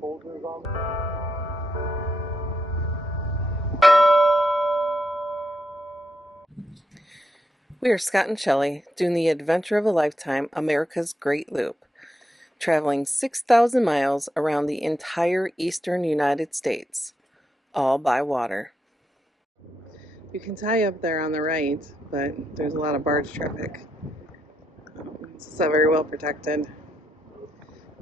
folders on them. We are Scott and Shelley doing the adventure of a lifetime, America's Great Loop, traveling 6,000 miles around the entire eastern United States, all by water. You can tie up there on the right, but there's a lot of barge traffic. It's not very well protected.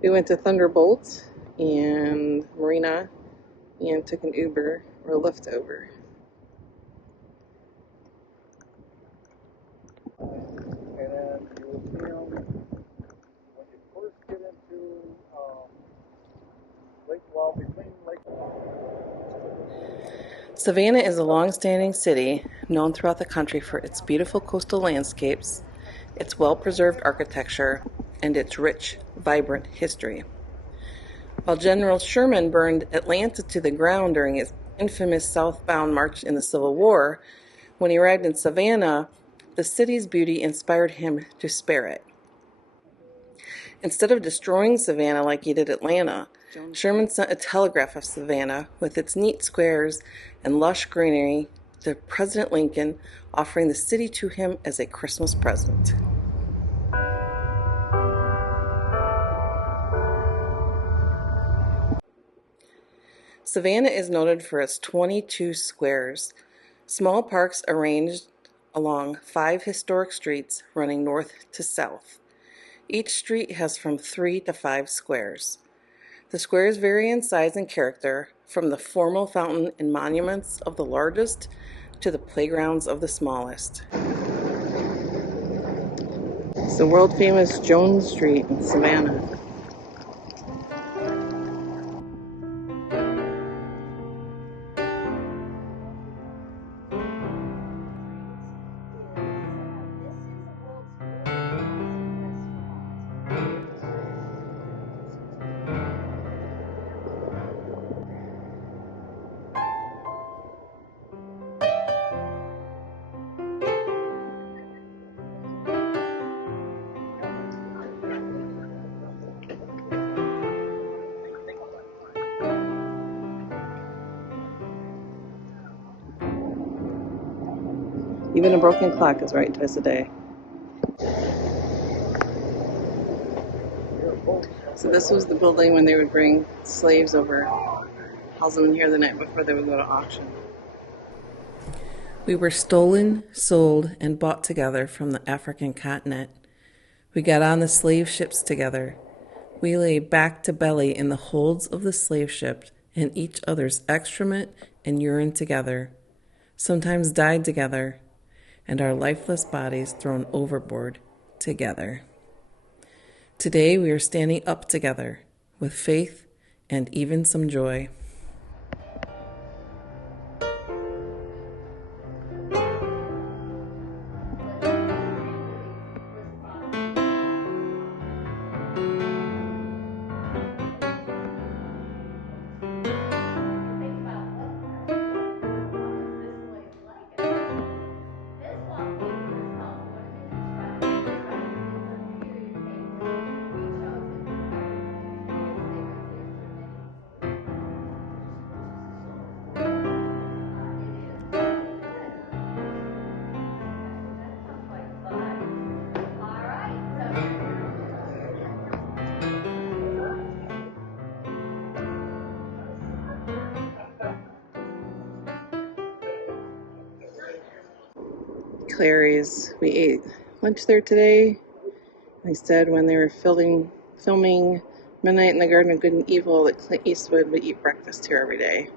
We went to Thunderbolt and Marina and took an Uber or a Lyft over. And then you will see them when you first get into between Lake. Savannah is a long-standing city known throughout the country for its beautiful coastal landscapes, its well-preserved architecture, and its rich, vibrant history. While General Sherman burned Atlanta to the ground during his infamous southbound march in the Civil War, when he arrived in Savannah, the city's beauty inspired him to spare it. Instead of destroying Savannah like he did Atlanta, Sherman sent a telegraph of Savannah with its neat squares and lush greenery to President Lincoln, offering the city to him as a Christmas present. Savannah is noted for its 22 squares, small parks arranged along 5 historic streets running north to south. Each street has from 3 to 5 squares. The squares vary in size and character, from the formal fountain and monuments of the largest to the playgrounds of the smallest. It's the world-famous Jones Street in Savannah. Even a broken clock is right twice a day. So this was the building when they would bring slaves over, house them in here the night before they would go to auction. We were stolen, sold, and bought together from the African continent. We got on the slave ships together. We lay back to belly in the holds of the slave ship and each other's excrement and urine together, sometimes died together, and our lifeless bodies thrown overboard together. Today we are standing up together with faith and even some joy. Clary's. We ate lunch there today. They said when they were filming Midnight in the Garden of Good and Evil that Clint Eastwood would eat breakfast here every day.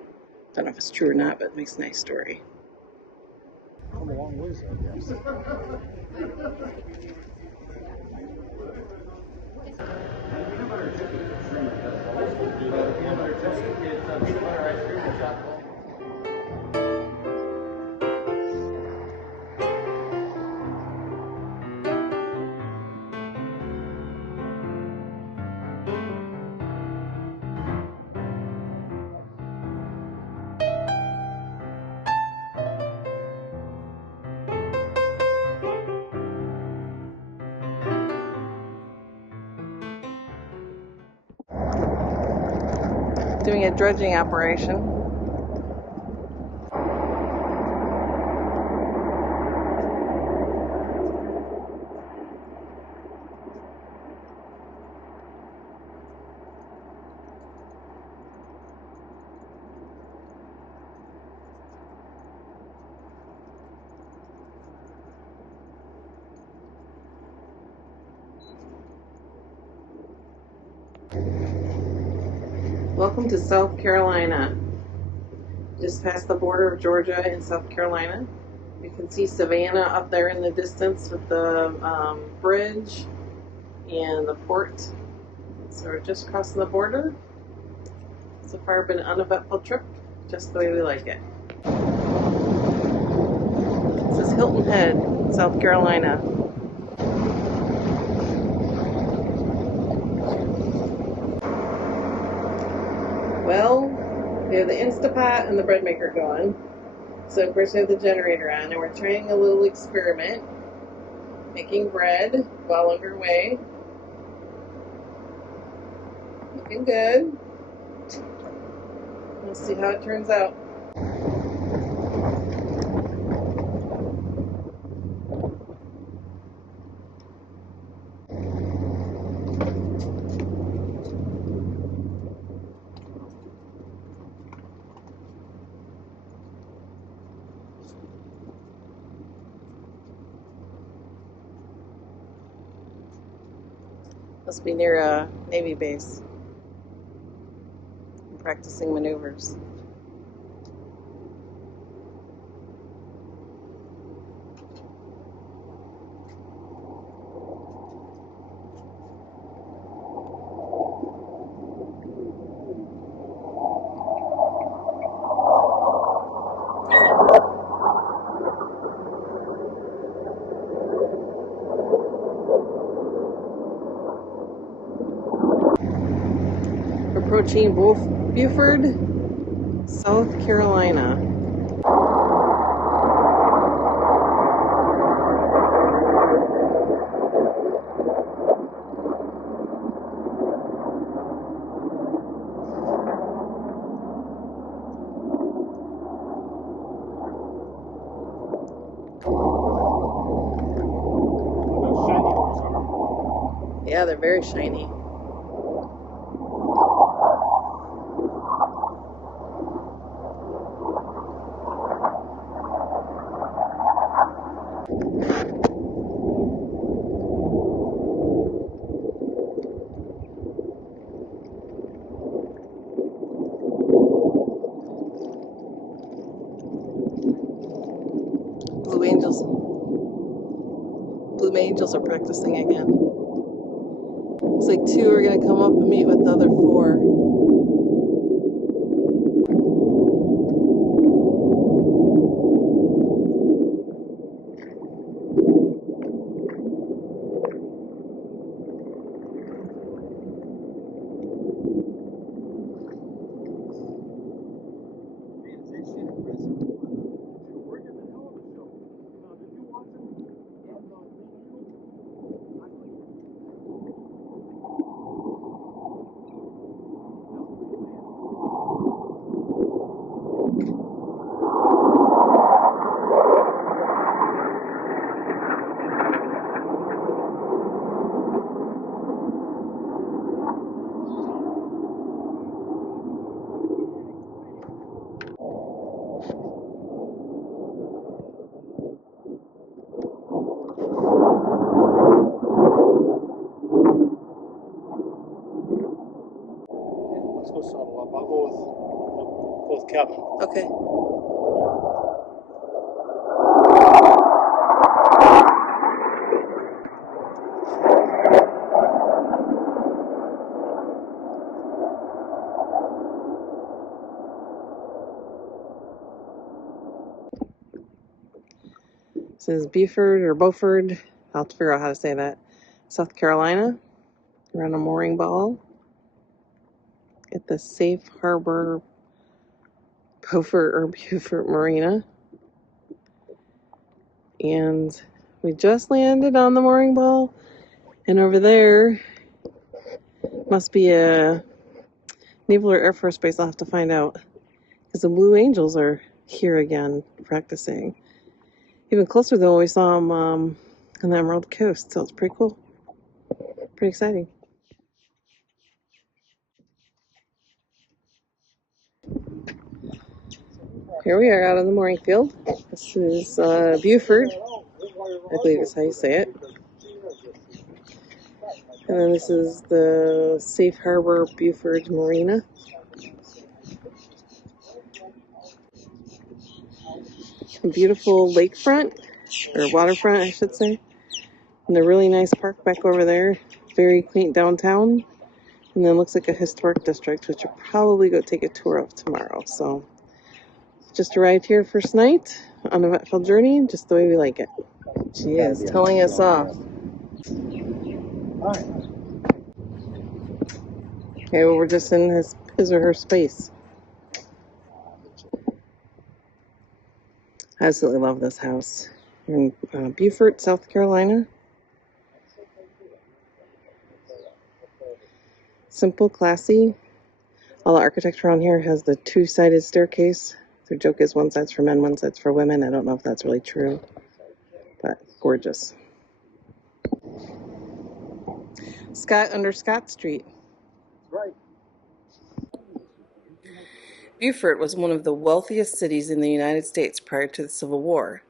Don't know if it's true or not, but it makes a nice story. Come a long ways, I guess. doing a dredging operation. Welcome to South Carolina. Just past the border of Georgia and South Carolina. You can see Savannah up there in the distance with the bridge and the port. So we're just crossing the border. So far been an uneventful trip, just the way we like it. This is Hilton Head, South Carolina. Well, we have the Instapot and the bread maker going. So of course we have the generator on, and we're trying a little experiment, making bread well underway. Looking good. We'll see how it turns out. Must be near a Navy base. I'm practicing maneuvers. Approaching Beaufort, South Carolina. Yeah, they're very shiny. Blue Angels are practicing again. Looks like 2 are going to come up and meet with the other 4. Let's go saddle up. I'll go with Kevin. Okay. This is Beaufort or Beaufort. I'll have to figure out how to say that. South Carolina. We're on a mooring ball at the Safe Harbor Beaufort Marina. And we just landed on the mooring ball, and over there must be a Naval or Air Force Base, I'll have to find out. Because the Blue Angels are here again practicing. Even closer than when we saw them on the Emerald Coast. So it's pretty cool. Pretty exciting. Here we are out on the mooring field. This is Beaufort. I believe is how you say it. And then this is the Safe Harbor Beaufort Marina. A beautiful lakefront, or waterfront, I should say. And a really nice park back over there. Very quaint downtown. And then looks like a historic district, which we'll probably go take a tour of tomorrow. So just arrived here first night on a vet field journey, just the way we like it. She is telling us off. Okay, well, we're just in his or her space. I absolutely love this house. We're in Beaufort, South Carolina. Simple, classy. All the architecture on here has the two-sided staircase. The joke is one side's for men, one side's for women. I don't know if that's really true, but gorgeous. Scott under Scott Street. Right. Beaufort was one of the wealthiest cities in the United States prior to the Civil War.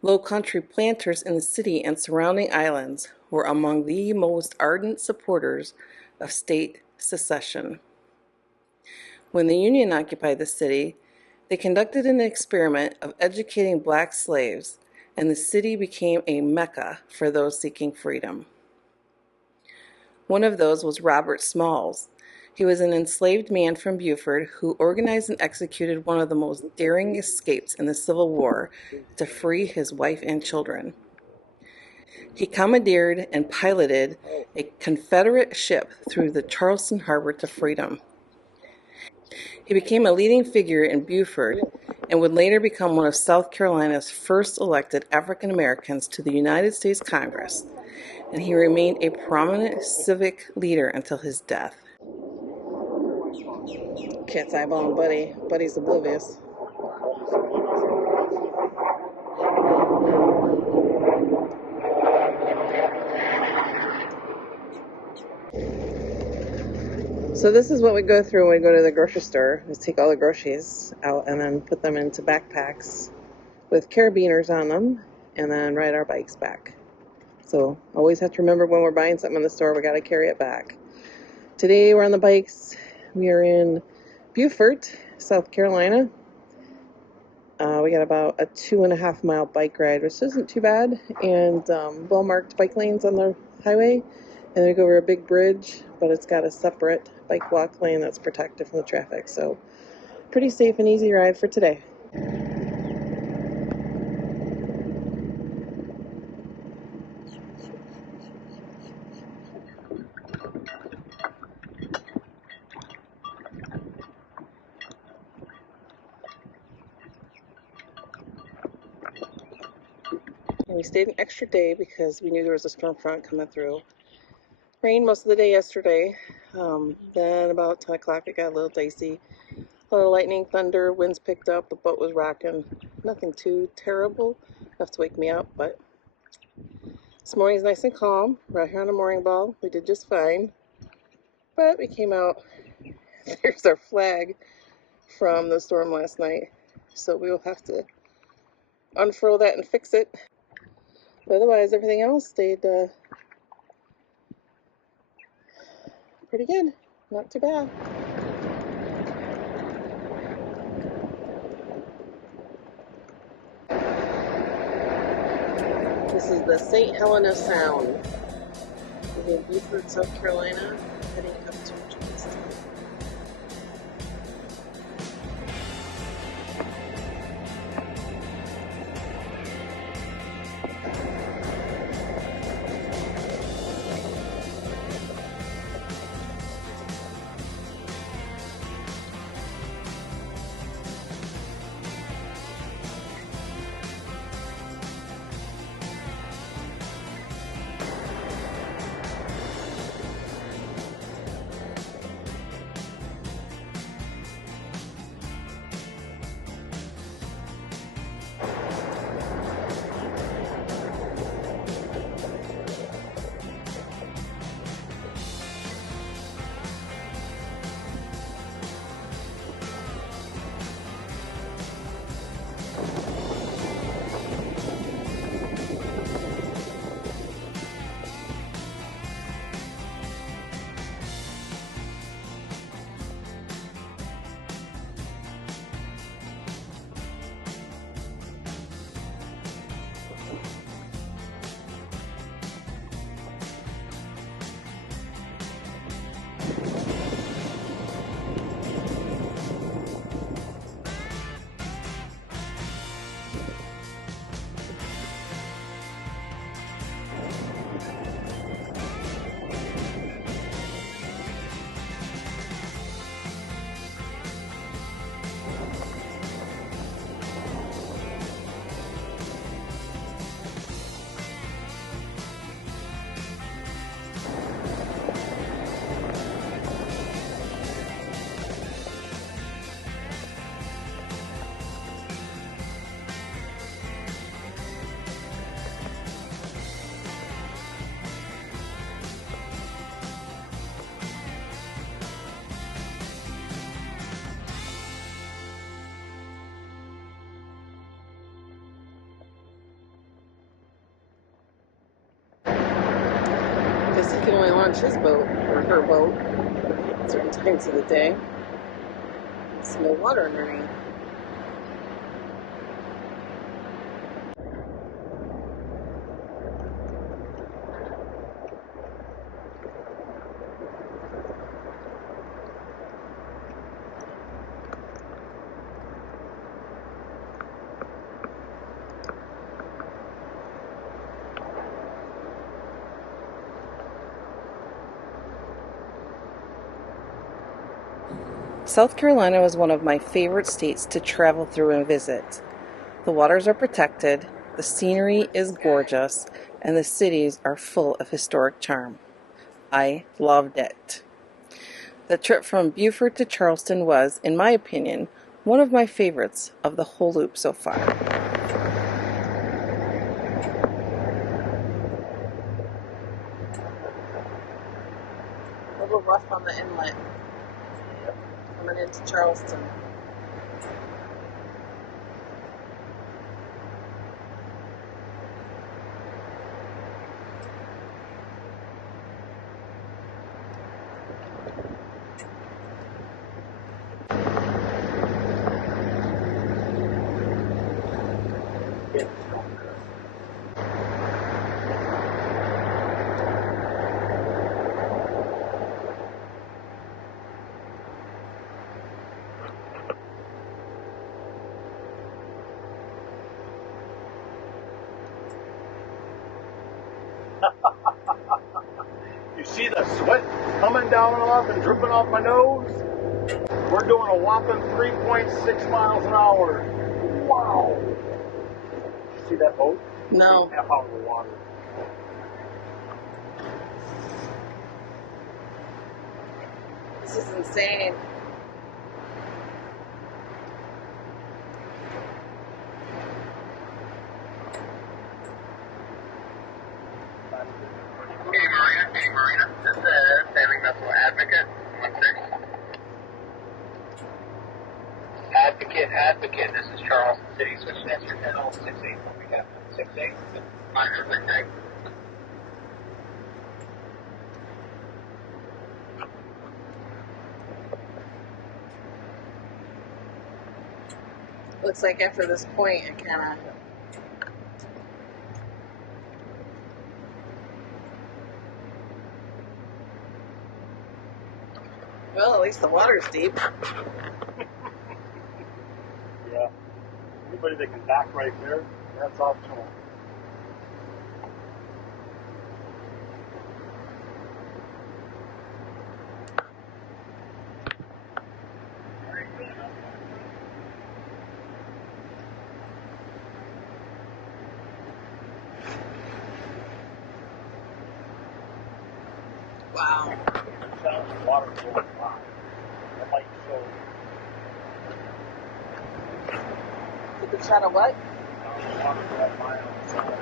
Low country planters in the city and surrounding islands were among the most ardent supporters of state secession. When the Union occupied the city, they conducted an experiment of educating black slaves, and the city became a mecca for those seeking freedom. One of those was Robert Smalls. He was an enslaved man from Beaufort who organized and executed one of the most daring escapes in the Civil War to free his wife and children. He commandeered and piloted a Confederate ship through the Charleston harbor to freedom. He became a leading figure in Beaufort and would later become one of South Carolina's first elected African Americans to the United States Congress, and he remained a prominent civic leader until his death. Cat's eyeballing Buddy. Buddy's oblivious. So this is what we go through when we go to the grocery store. We take all the groceries out and then put them into backpacks with carabiners on them and then ride our bikes back. So always have to remember when we're buying something in the store, we got to carry it back. Today we're on the bikes. We are in Beaufort, South Carolina. We got about a 2.5 mile bike ride, which isn't too bad, and well-marked bike lanes on the highway. And then we go over a big bridge, but it's got a separate bike walk lane that's protected from the traffic. So pretty safe and easy ride for today. And we stayed an extra day because we knew there was a storm front coming through. Rained most of the day yesterday. Then about 10 o'clock it got a little dicey. A little lightning, thunder, winds picked up, the boat was rocking. Nothing too terrible enough to wake me up, but this morning's nice and calm. We're out here on a mooring ball. We did just fine. But we came out. There's our flag from the storm last night. So we will have to unfurl that and fix it. But otherwise, everything else stayed pretty good. Not too bad. This is the St. Helena Sound. We're in Beaufort, South Carolina, heading up to Charleston. guess he can only launch his boat, or her boat, at certain times of the day. There's no water underneath. South Carolina was one of my favorite states to travel through and visit. The waters are protected, the scenery is gorgeous, and the cities are full of historic charm. I loved it. The trip from Beaufort to Charleston was, in my opinion, one of my favorites of the whole loop so far. A little rough on the inlet. Coming into Charleston. You see the sweat coming down off and dripping off my nose? We're doing a whopping 3.6 miles an hour. Wow! You see that boat? No. Half out of the water. This is insane. Hey Marina, this is Sailing Vessel Advocate, 16. Advocate, this is Charleston City, switching answer 10 on 68, what we got, 68, minor midnight. Looks like after this point, it kind of well, at least the water's deep. Yeah. Anybody that can back right there, that's off to them. Wow. Sounds of water going by. That might show Took a shot of what? sounds of water going by on the side.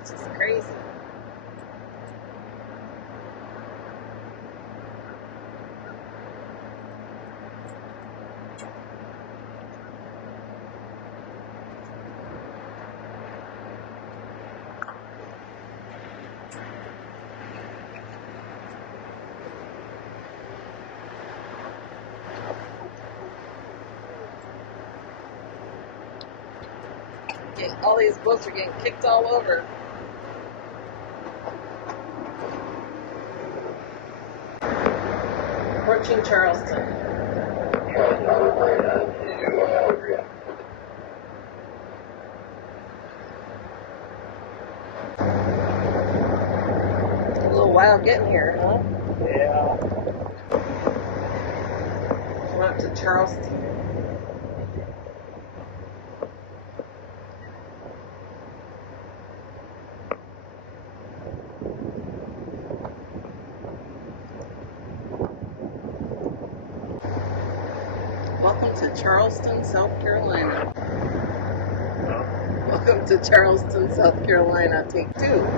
This is crazy. All these boats are getting kicked all over. Approaching Charleston. A little while getting here, huh? Yeah. Went up to Charleston. Welcome to Charleston, South Carolina. Welcome to Charleston, South Carolina, take 2.